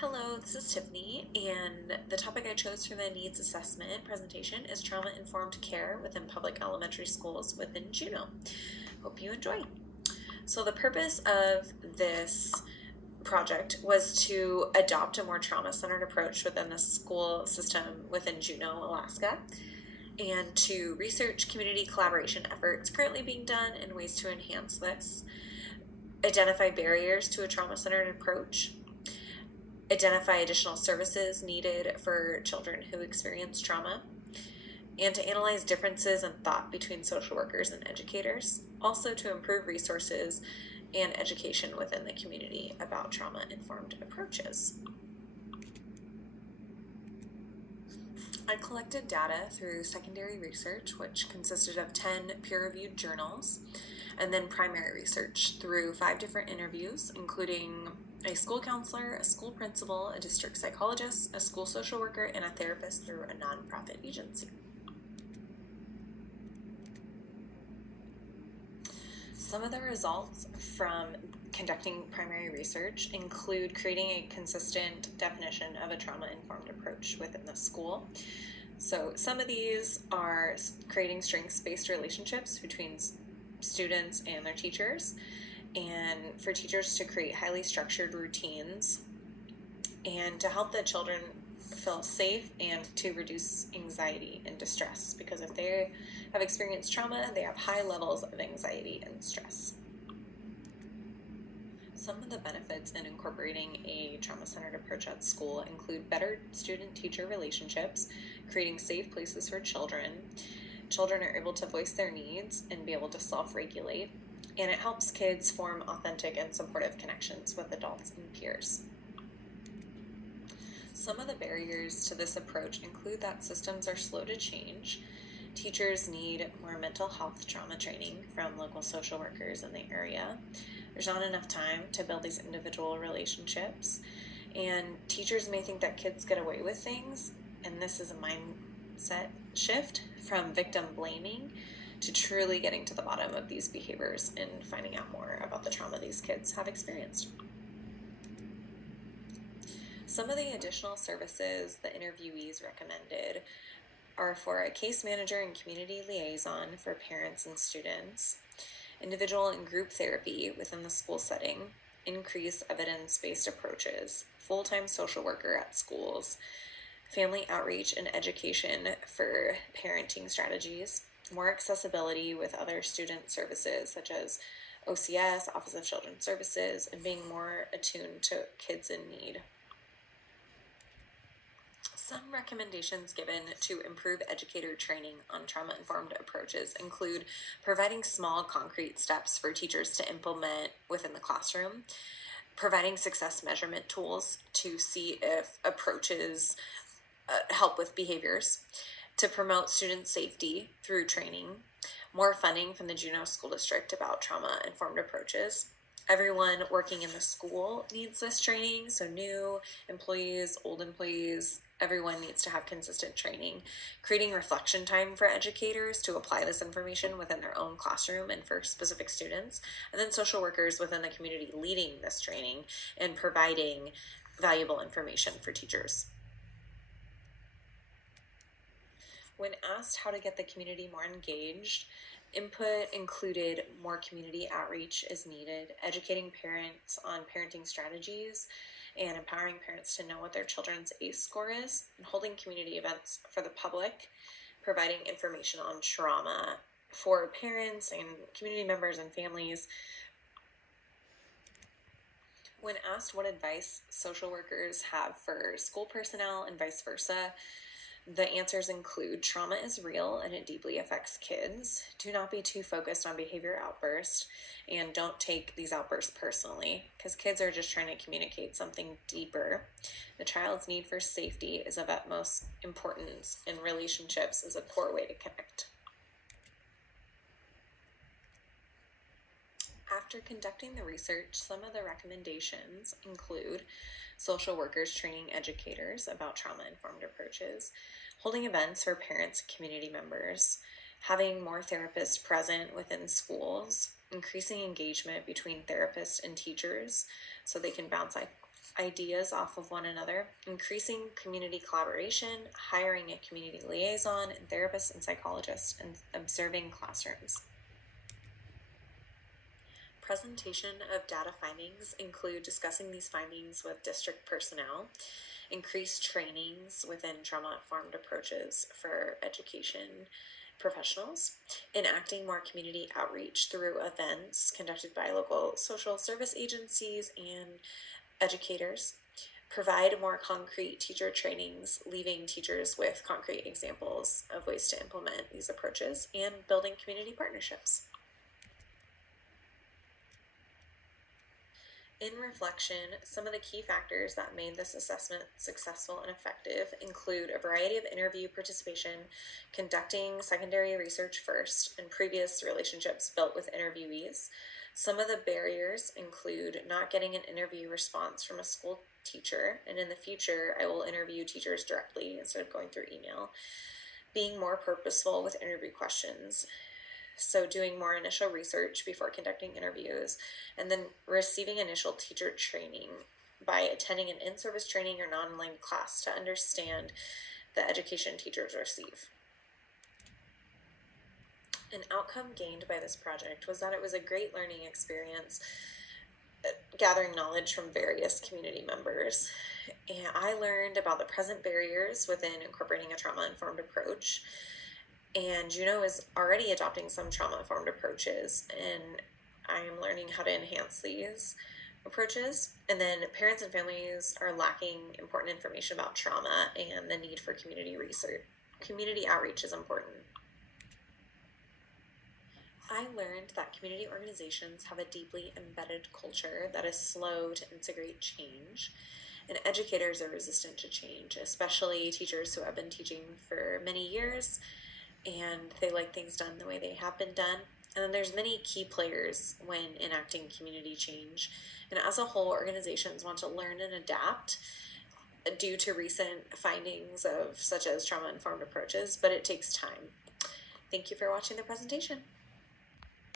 Hello, this is Tiffany, and the topic I chose for the needs assessment presentation is trauma-informed care within public elementary schools within Juneau. Hope you enjoy. So the purpose of this project was to adopt a more trauma-centered approach within the school system within Juneau, Alaska, and to research community collaboration efforts currently being done and ways to enhance this, identify barriers to a trauma-centered approach, identify additional services needed for children who experience trauma, and to analyze differences in thought between social workers and educators, also to improve resources and education within the community about trauma-informed approaches. I collected data through secondary research, which consisted of 10 peer-reviewed journals, and then primary research through 5 different interviews, including a school counselor, a school principal, a district psychologist, a school social worker, and a therapist through a nonprofit agency. Some of the results from conducting primary research include creating a consistent definition of a trauma-informed approach within the school. So some of these are creating strengths-based relationships between students and their teachers, and for teachers to create highly structured routines and to help the children feel safe and to reduce anxiety and distress, because if they have experienced trauma, they have high levels of anxiety and stress. Some of the benefits in incorporating a trauma-centered approach at school include better student-teacher relationships, creating safe places for children. Children are able to voice their needs and be able to self-regulate, and it helps kids form authentic and supportive connections with adults and peers. Some of the barriers to this approach include that systems are slow to change. Teachers need more mental health trauma training from local social workers in the area. There's not enough time to build these individual relationships, and teachers may think that kids get away with things, and this is a mindset shift from victim blaming to truly getting to the bottom of these behaviors and finding out more about the trauma these kids have experienced. Some of the additional services the interviewees recommended are for a case manager and community liaison for parents and students, individual and group therapy within the school setting, increased evidence-based approaches, full-time social worker at schools, family outreach and education for parenting strategies, more accessibility with other student services such as OCS, Office of Children's Services, and being more attuned to kids in need. Some recommendations given to improve educator training on trauma-informed approaches include providing small, concrete steps for teachers to implement within the classroom, providing success measurement tools to see if approaches help with behaviors, to promote student safety through training, more funding from the Juneau School District about trauma-informed approaches. Everyone working in the school needs this training, so new employees, old employees, everyone needs to have consistent training. Creating reflection time for educators to apply this information within their own classroom and for specific students, and then social workers within the community leading this training and providing valuable information for teachers. When asked how to get the community more engaged, input included more community outreach is needed, educating parents on parenting strategies, and empowering parents to know what their children's ACE score is, and holding community events for the public, providing information on trauma for parents and community members and families. When asked what advice social workers have for school personnel and vice versa, the answers include trauma is real and it deeply affects kids. Do not be too focused on behavior outbursts, and don't take these outbursts personally, because kids are just trying to communicate something deeper. The child's need for safety is of utmost importance, and relationships is a core way to connect. After conducting the research, some of the recommendations include social workers training educators about trauma-informed approaches, holding events for parents and community members, having more therapists present within schools, increasing engagement between therapists and teachers so they can bounce ideas off of one another, increasing community collaboration, hiring a community liaison, and therapists and psychologists, and observing classrooms. Presentation of data findings include discussing these findings with district personnel, increased trainings within trauma-informed approaches for education professionals, enacting more community outreach through events conducted by local social service agencies and educators, provide more concrete teacher trainings, leaving teachers with concrete examples of ways to implement these approaches, and building community partnerships. In reflection, some of the key factors that made this assessment successful and effective include a variety of interview participation, conducting secondary research first, and previous relationships built with interviewees. Some of the barriers include not getting an interview response from a school teacher, and in the future, I will interview teachers directly instead of going through email. Being more purposeful with interview questions. So doing more initial research before conducting interviews, and then receiving initial teacher training by attending an in-service training or non-online class to understand the education teachers receive. An outcome gained by this project was that it was a great learning experience, gathering knowledge from various community members. And I learned about the present barriers within incorporating a trauma-informed approach. And Juneau is already adopting some trauma-informed approaches, and I'm learning how to enhance these approaches. And then parents and families are lacking important information about trauma, and the need for community research. Community outreach is important. I learned that community organizations have a deeply embedded culture that is slow to integrate change, and educators are resistant to change, especially teachers who have been teaching for many years, and they like things done the way they have been done. And then there's many key players when enacting community change. And as a whole, organizations want to learn and adapt due to recent findings of such as trauma-informed approaches, but it takes time. Thank you for watching the presentation.